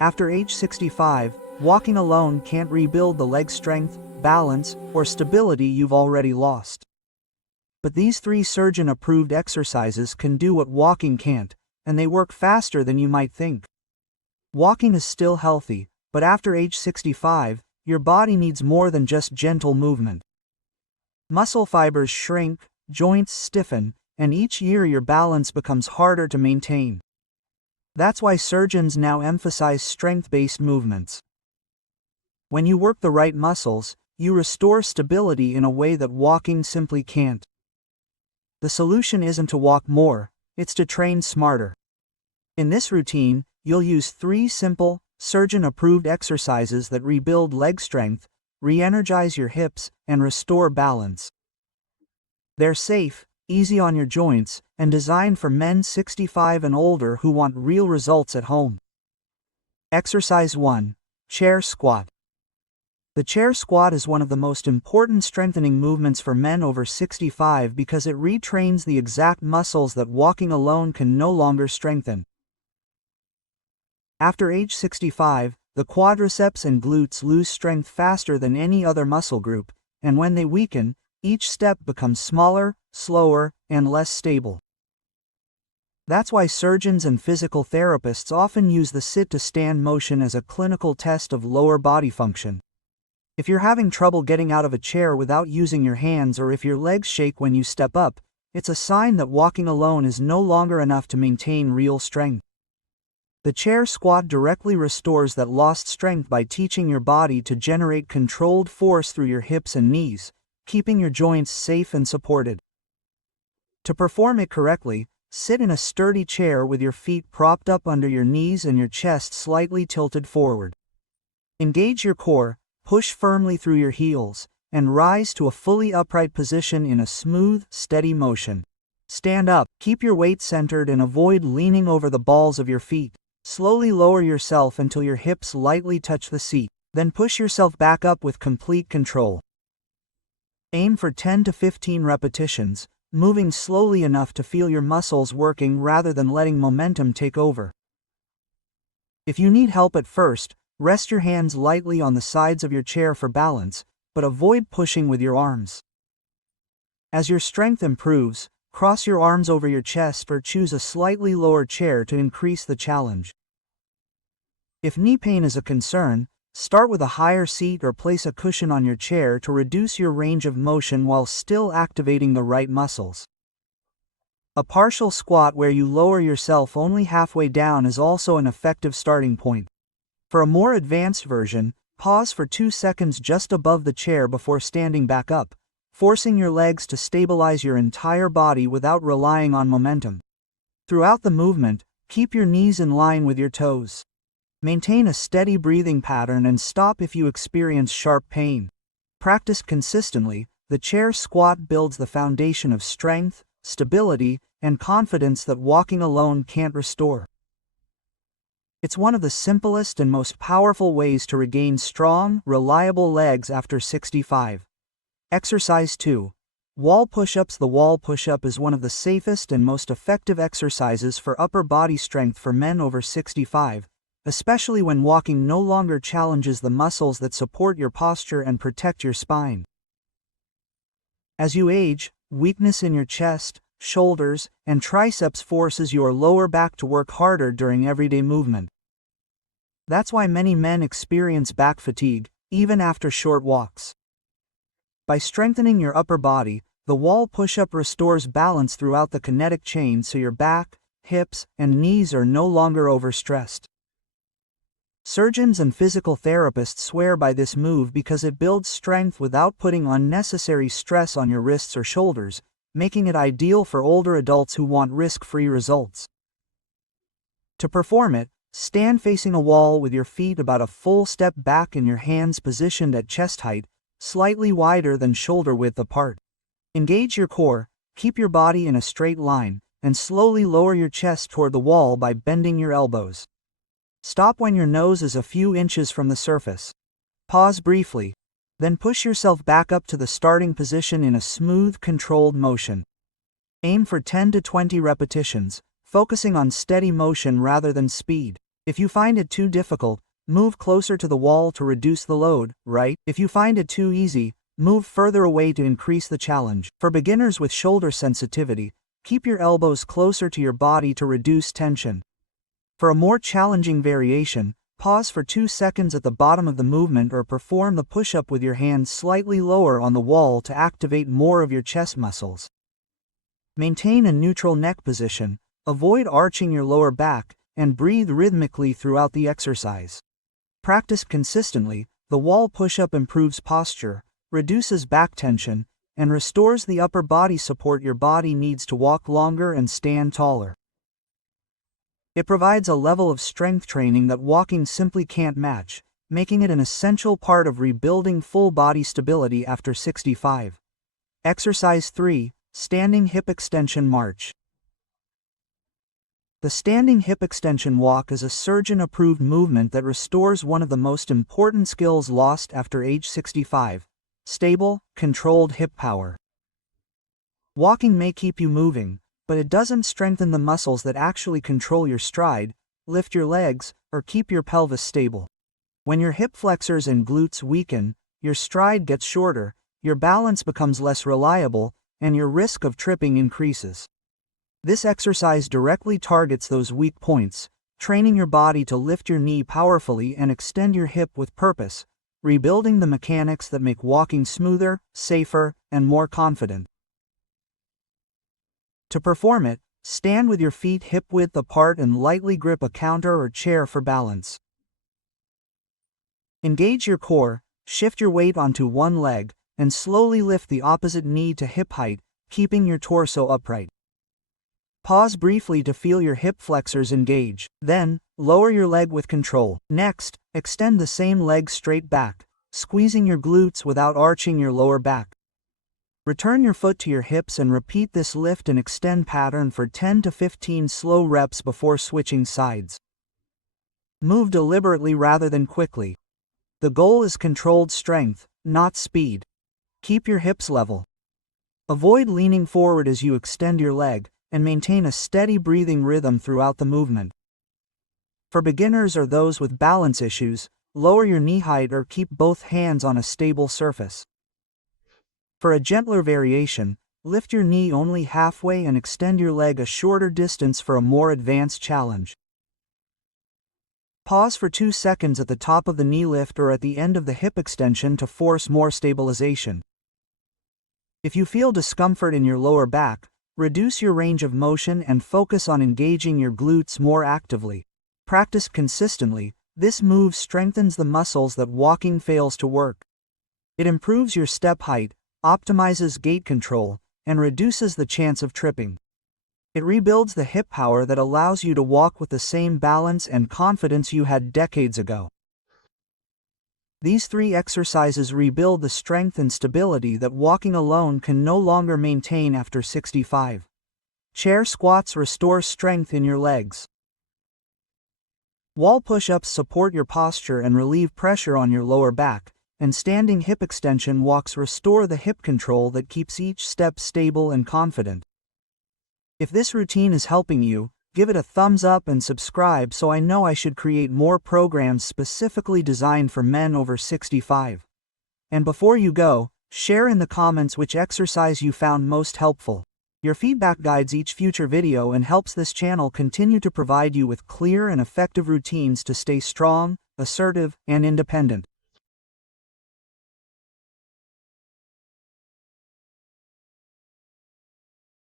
After age 65, walking alone can't rebuild the leg strength, balance, or stability you've already lost. But these 3 surgeon-approved exercises can do what walking can't, and they work faster than you might think. Walking is still healthy, but after age 65, your body needs more than just gentle movement. Muscle fibers shrink, joints stiffen, and each year your balance becomes harder to maintain. That's why surgeons now emphasize strength-based movements. When you work the right muscles, you restore stability in a way that walking simply can't. The solution isn't to walk more, it's to train smarter. In this routine, you'll use 3 simple, surgeon-approved exercises that rebuild leg strength, re-energize your hips, and restore balance. They're safe, easy on your joints, and designed for men 65 and older who want real results at home. Exercise 1. Chair Squat. The chair squat is one of the most important strengthening movements for men over 65 because it retrains the exact muscles that walking alone can no longer strengthen. After age 65, the quadriceps and glutes lose strength faster than any other muscle group, and when they weaken, each step becomes smaller, slower, and less stable. That's why surgeons and physical therapists often use the sit-to-stand motion as a clinical test of lower body function. If you're having trouble getting out of a chair without using your hands, or if your legs shake when you step up, it's a sign that walking alone is no longer enough to maintain real strength. The chair squat directly restores that lost strength by teaching your body to generate controlled force through your hips and knees, keeping your joints safe and supported. To perform it correctly, sit in a sturdy chair with your feet propped up under your knees and your chest slightly tilted forward. Engage your core, push firmly through your heels, and rise to a fully upright position in a smooth, steady motion. Stand up, keep your weight centered and avoid leaning over the balls of your feet. Slowly lower yourself until your hips lightly touch the seat, then push yourself back up with complete control. Aim for 10 to 15 repetitions, moving slowly enough to feel your muscles working rather than letting momentum take over. If you need help at first, rest your hands lightly on the sides of your chair for balance, but avoid pushing with your arms. As your strength improves, cross your arms over your chest or choose a slightly lower chair to increase the challenge. If knee pain is a concern, start with a higher seat or place a cushion on your chair to reduce your range of motion while still activating the right muscles. A partial squat where you lower yourself only halfway down is also an effective starting point. For a more advanced version, pause for 2 seconds just above the chair before standing back up, forcing your legs to stabilize your entire body without relying on momentum. Throughout the movement, keep your knees in line with your toes. Maintain a steady breathing pattern and stop if you experience sharp pain. Practiced consistently, the chair squat builds the foundation of strength, stability, and confidence that walking alone can't restore. It's one of the simplest and most powerful ways to regain strong, reliable legs after 65. Exercise 2. Wall push-ups. The wall push-up is one of the safest and most effective exercises for upper body strength for men over 65. Especially when walking no longer challenges the muscles that support your posture and protect your spine. As you age, weakness in your chest, shoulders, and triceps forces your lower back to work harder during everyday movement. That's why many men experience back fatigue, even after short walks. By strengthening your upper body, the wall push-up restores balance throughout the kinetic chain so your back, hips, and knees are no longer overstressed. Surgeons and physical therapists swear by this move because it builds strength without putting unnecessary stress on your wrists or shoulders, making it ideal for older adults who want risk-free results. To perform it, stand facing a wall with your feet about a full step back and your hands positioned at chest height, slightly wider than shoulder width apart. Engage your core, keep your body in a straight line, and slowly lower your chest toward the wall by bending your elbows. Stop when your nose is a few inches from the surface. Pause briefly, then push yourself back up to the starting position in a smooth, controlled motion. Aim for 10 to 20 repetitions, focusing on steady motion rather than speed. If you find it too difficult, move closer to the wall to reduce the load, right? If you find it too easy, move further away to increase the challenge. For beginners with shoulder sensitivity, keep your elbows closer to your body to reduce tension. For a more challenging variation, pause for 2 seconds at the bottom of the movement or perform the push-up with your hands slightly lower on the wall to activate more of your chest muscles. Maintain a neutral neck position, avoid arching your lower back, and breathe rhythmically throughout the exercise. Practice consistently, the wall push-up improves posture, reduces back tension, and restores the upper body support your body needs to walk longer and stand taller. It provides a level of strength training that walking simply can't match, making it an essential part of rebuilding full body stability after 65. Exercise 3, Standing Hip Extension March. The standing hip extension walk is a surgeon-approved movement that restores one of the most important skills lost after age 65, stable, controlled hip power. Walking may keep you moving, but it doesn't strengthen the muscles that actually control your stride, lift your legs, or keep your pelvis stable. When your hip flexors and glutes weaken, your stride gets shorter, your balance becomes less reliable, and your risk of tripping increases. This exercise directly targets those weak points, training your body to lift your knee powerfully and extend your hip with purpose, rebuilding the mechanics that make walking smoother, safer, and more confident. To perform it, stand with your feet hip-width apart and lightly grip a counter or chair for balance. Engage your core, shift your weight onto one leg, and slowly lift the opposite knee to hip height, keeping your torso upright. Pause briefly to feel your hip flexors engage, then, lower your leg with control. Next, extend the same leg straight back, squeezing your glutes without arching your lower back. Return your foot to your hips and repeat this lift and extend pattern for 10 to 15 slow reps before switching sides. Move deliberately rather than quickly. The goal is controlled strength, not speed. Keep your hips level. Avoid leaning forward as you extend your leg, and maintain a steady breathing rhythm throughout the movement. For beginners or those with balance issues, lower your knee height or keep both hands on a stable surface. For a gentler variation, lift your knee only halfway and extend your leg a shorter distance for a more advanced challenge. Pause for 2 seconds at the top of the knee lift or at the end of the hip extension to force more stabilization. If you feel discomfort in your lower back, reduce your range of motion and focus on engaging your glutes more actively. Practiced consistently, this move strengthens the muscles that walking fails to work. It improves your step height, optimizes gait control, and reduces the chance of tripping. It rebuilds the hip power that allows you to walk with the same balance and confidence you had decades ago. These 3 exercises rebuild the strength and stability that walking alone can no longer maintain after 65. Chair squats restore strength in your legs. Wall push-ups support your posture and relieve pressure on your lower back, and standing hip extension walks restore the hip control that keeps each step stable and confident. If this routine is helping you, give it a thumbs up and subscribe so I know I should create more programs specifically designed for men over 65. And before you go, share in the comments which exercise you found most helpful. Your feedback guides each future video and helps this channel continue to provide you with clear and effective routines to stay strong, assertive, and independent.